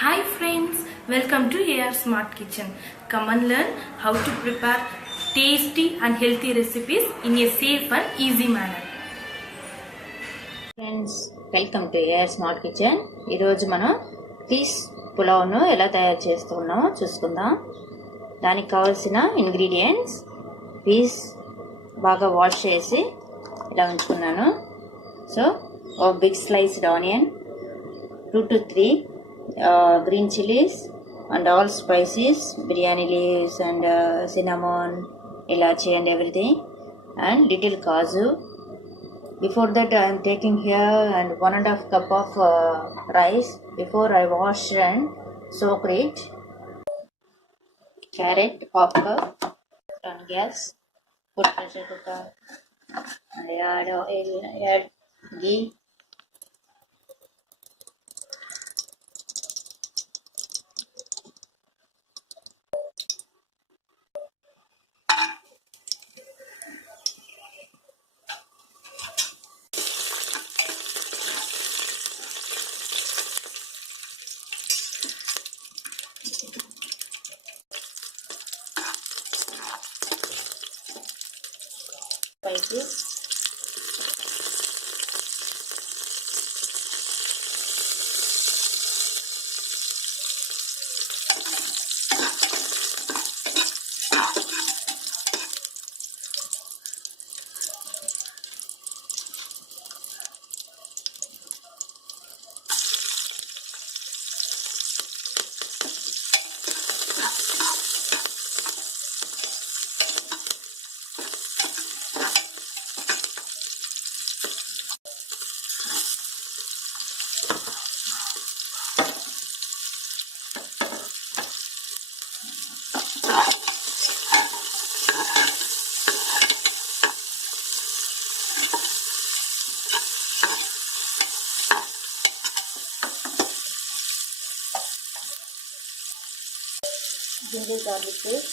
Hi friends, welcome to AR Smart Kitchen. Come and learn how to prepare tasty and healthy recipes in a safe and easy manner. Friends welcome to AR smart kitchen. ఈరోజు మనం piece పులావ్ను ఎలా తయారు చేసుకున్నామో చూసుకుందాం. దానికి కావాల్సిన ingredients: piece బాగా wash చేసి ఇలా ఉంచుకున్నాను. సో ఓ big sliced onion, 2 to 3 green chilies and all spices, biryani leaves and cinnamon, ilachi and everything, and little kaju. Before that I am taking here and 1.5 cup of rice. Before I wash and soak it. Carrot, half cup. On gas, put pressure cooker and add oil, add ghee. Spices, ginger garlic paste,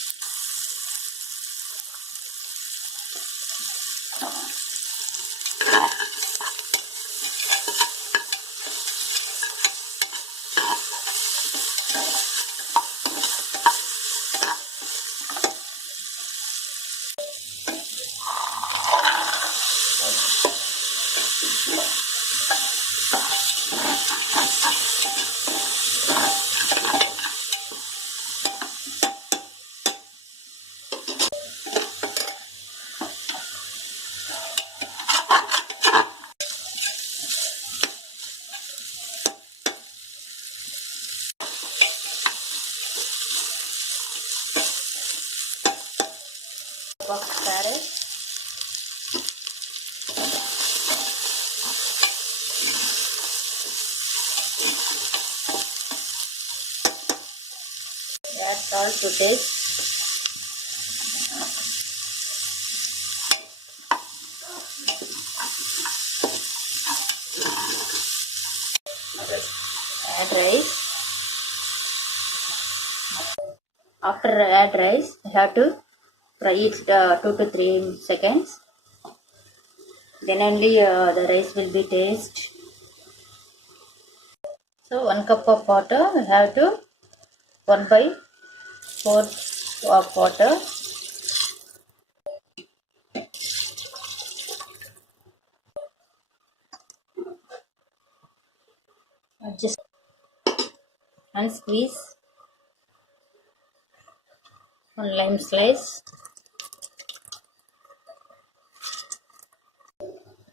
of carrot, add salt to taste, add rice. After add rice, you have to fry it 2 to 3 seconds. Then only the rice will be taste. So 1 cup of water, you have to 1/4 of water. Adjust and squeeze 1 lime slice.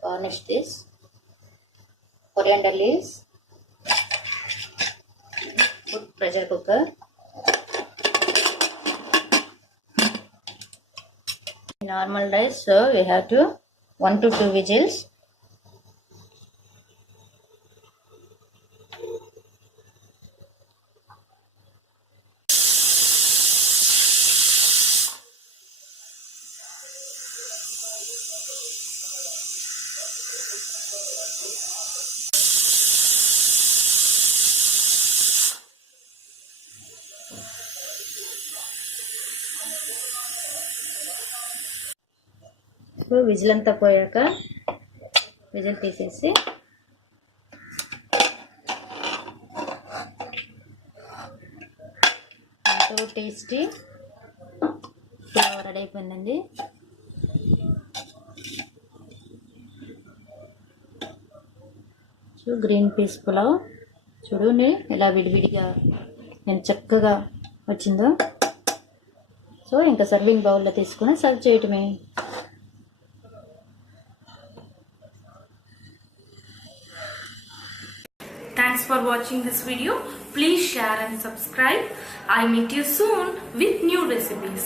Garnish this. Coriander leaves. Put pressure cooker. Normal rice, so we have to 1 to 2 whistles. So whistle అంతా పోయాక whistle తీసేసి so tasty pulao ready అయిపోయిందండి. So green peas pulao చూడండి ఎలా విడివిడిగా నేను చక్కగా వచ్చిందో. సో ఇంకా సర్వింగ్ బౌల్లో తీసుకుని సర్వ్ చేయటమే. Thanks for watching this video. Please share and subscribe. I'll meet you soon with new recipes.